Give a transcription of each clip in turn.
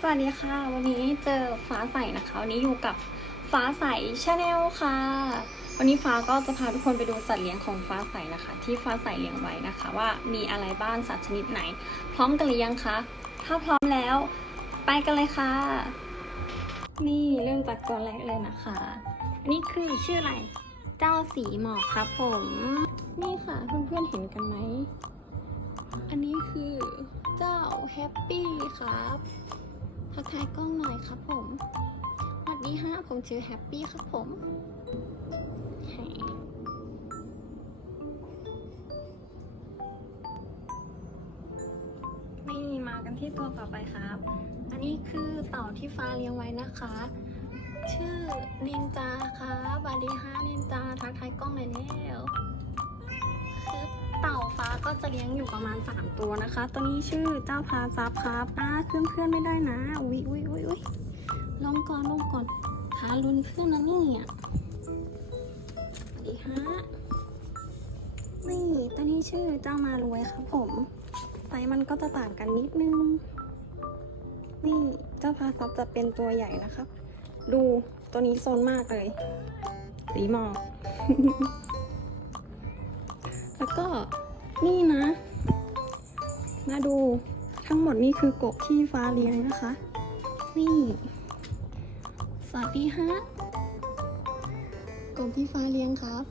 สวัสดีค่ะ วันนี้เจอฟ้าใสนะคะ วันนี้อยู่กับฟ้าใสชาแนลค่ะ วันนี้ฟ้าก็จะพาทุกคนไปดูสัตว์เลี้ยงของฟ้าใสนะคะ ที่ฟ้าใสเลี้ยงไว้นะคะ ว่ามีอะไรบ้างสัตว์ชนิดไหน พร้อมกันหรือยังคะถ้าพร้อมแล้ว ไปกันเลยค่ะ นี่เริ่มจากตัวแรกเลยนะคะ อันนี้คือชื่ออะไร เจ้าสีหมอกครับผม นี่ค่ะเพื่อนๆเห็นกันไหมอันนี้คือเจ้าแฮปปี้ครับ ทักทายกล้องหน่อยครับผมสวัสดีฮะผมชื่อแฮปปี้ครับผมแฮนี่มากันที่ตัวต่อไปครับ อันนี้คือเต่าที่ฟ้าเลี้ยงไว้นะคะ ชื่อนินจาครับสวัสดีฮะนินจาทักทายกล้องหน่อยแล้วคือเต่าฟ้าก็จะเลี้ยงอยู่ประมาณ 3 ตัวนะคะ ตัวนี้ชื่อเจ้าพาซับครับอ่าขึ้นเพื่อนไม่ได้นะ อุ๊ยอุ๊ยอุ๊ยอุ๊ยลงก่อนลงก่อนขาลุนเพื่อนนะนี่ยสวัสดีฮะ นี่ ตัวนี้ชื่อเจ้ามารวยครับผมไซส์มันก็จะต่างกันนิดนึง นี่เจ้าพาซับจะเป็นตัวใหญ่นะครับ ดูตัวนี้โซนมากเลย สีหมอก แล้วก็นี่นะ มาดูทั้งหมดนี่คือกบที่ฟ้าเลี้ยงนะคะ นี่ สวัสดีฮะกบที่ฟ้าเลี้ยงครับ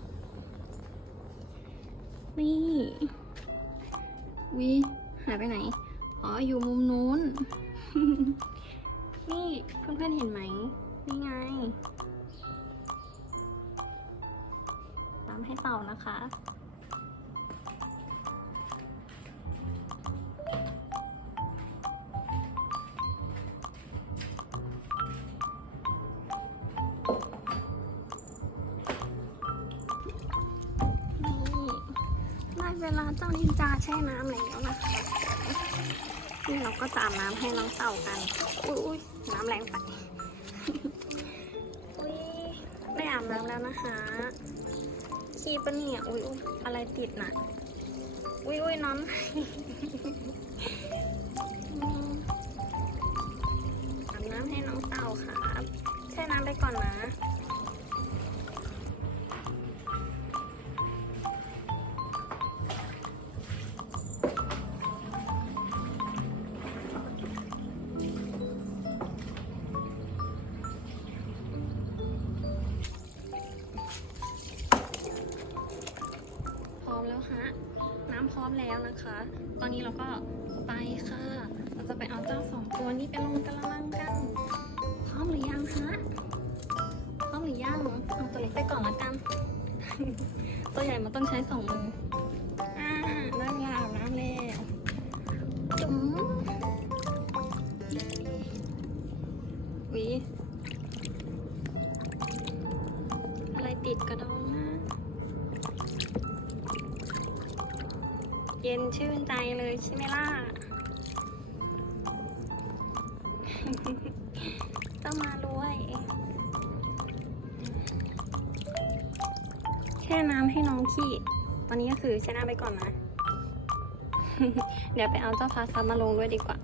นี่วิหายไปไหน อ๋อ อยู่มุมนู้น นี่เพื่อนๆเห็นไหม นี่ไง ตามให้เต่านะคะ เวลาเจ้านินจาแช่น้ำแล้วนะคะนี่เราก็จาบน้ำให้น้องเต่ากัน อุ้ยอุ๊ยน้ำแรงไปอุ้ยได้อาบน้ำแล้วนะคะขี้ปะเนี่ยอุ้ยอุ๊ยอะไรติดน่ะ อุ้ยอุ้ยน้ำอืมอาบน้ำให้น้องเต่าครับแช่น้ำไปก่อนนะ แล้วฮะ น้ำพร้อมแล้วนะคะ ตอนนี้เราก็ไปค่ะ เราจะไปเอาเจ้าสองตัวนี้ไปลงกระมังกัน พร้อมหรือยังฮะ พร้อมหรือยัง เอาตัวเล็กไปก่อนละกัน ตัวใหญ่มันต้องใช้สองมือ เย็นชื่นใจเลยใช่ไหมล่ะจะมาด้วย แช่น้ำให้น้องขี้ ตอนนี้ก็คือแช่น้ำไปก่อนนะ เดี๋ยวไปเอาเจ้าพาซับมาลงด้วยดีกว่า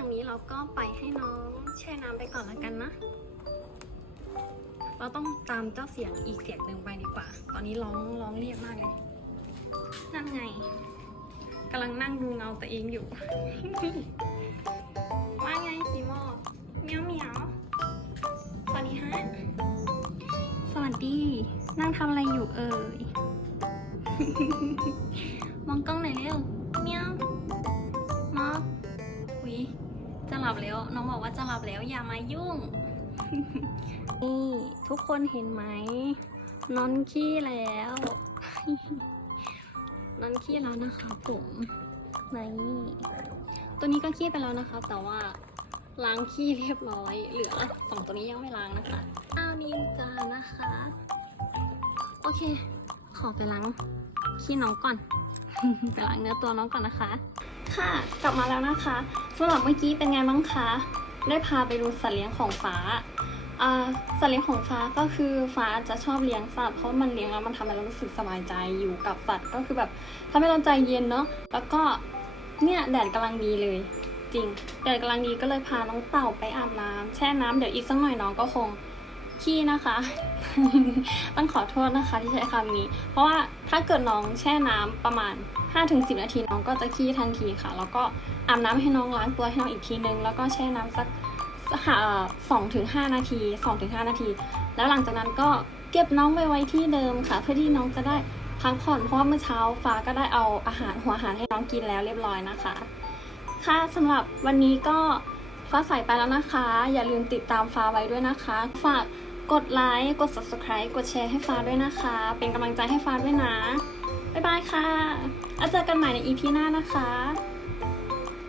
างนี้เราก็ไปให้น้องแช่น้ำไปก่อนละกันนะ เราต้องตามเจ้าเสียงอีกเสียงหนึ่งไปดีกว่า ตอนนี้ร้องร้องเรียกมากเลย นั่นไงกำลังนั่งดูเงาตัวเองอยู่ ว่าไงสีหมอกเมียวเมียวสวัสดีฮะ สวัสดี นั่งทำอะไรอยู่เอ่ย มองกล้องหน่อยเร็วเมียว หลับแล้ว น้องบอกว่าจะหลับแล้วอย่ามายุ่ง นี่ทุกคนเห็นไหมนอนขี้แล้ว นอนขี้แล้วนะคะผมนี่ตัวนี้ก็ขี้ไปแล้วนะคะ แต่ว่าล้างขี้เรียบร้อย เหลือสองตัวนี้ยังไม่ล้างนะคะอ้าวนินจานะคะ โอเค ขอไปล้างขี้น้องก่อน ไปล้างเนื้อตัวน้องก่อนนะคะ ค่ะ กลับมาแล้วนะคะสำหรับเมื่อกี้เป็นไงบ้างคะ ได้พาไปดูสัตว์เลี้ยงของฟ้าสัตว์เลี้ยงของฟ้าก็คือฟ้าจะชอบเลี้ยงสัตว์เพราะมันเลี้ยงแล้วมันทำให้เรารู้สึกสบายใจอยู่กับสัตว์ก็คือแบบทำให้เราใจเย็นเนาะแล้วก็เนี่ยแดดกำลังดีเลย จริง แดดกำลังดีก็เลยพาน้องเต่าไปอาบน้ำแช่น้ำเดี๋ยวอีกสักหน่อยน้องก็คง ขี้นะคะ ต้องขอโทษนะคะที่ใช้คำนี้ เพราะว่าถ้าเกิดน้องแช่น้ำประมาณ 5-10 นาทีน้องก็จะขี้ทันทีค่ะ แล้วก็อาบน้ำให้น้องล้างตัวให้น้องอีกทีนึง แล้วก็แช่น้ำสักสองถึงห้านาทีสองถึงห้านาที แล้วหลังจากนั้นก็เก็บน้องไปไว้ที่เดิมค่ะ เพื่อที่น้องจะได้พักผ่อนเพราะว่าเมื่อเช้าฟ้าก็ได้เอาอาหารหัวอาหารให้น้องกินแล้วเรียบร้อยนะคะ ค่ะสำหรับวันนี้ก็ฟ้าใสไปแล้วนะคะ อย่าลืมติดตามฟ้าไว้ด้วยนะคะ ฝาก กดไลค์ กด subscribe กดแชร์ให้ฟ้าด้วยนะคะ เป็นกำลังใจให้ฟ้าด้วยนะ บ๊ายบายค่ะ แล้วเจอกันใหม่ใน EP หน้านะคะ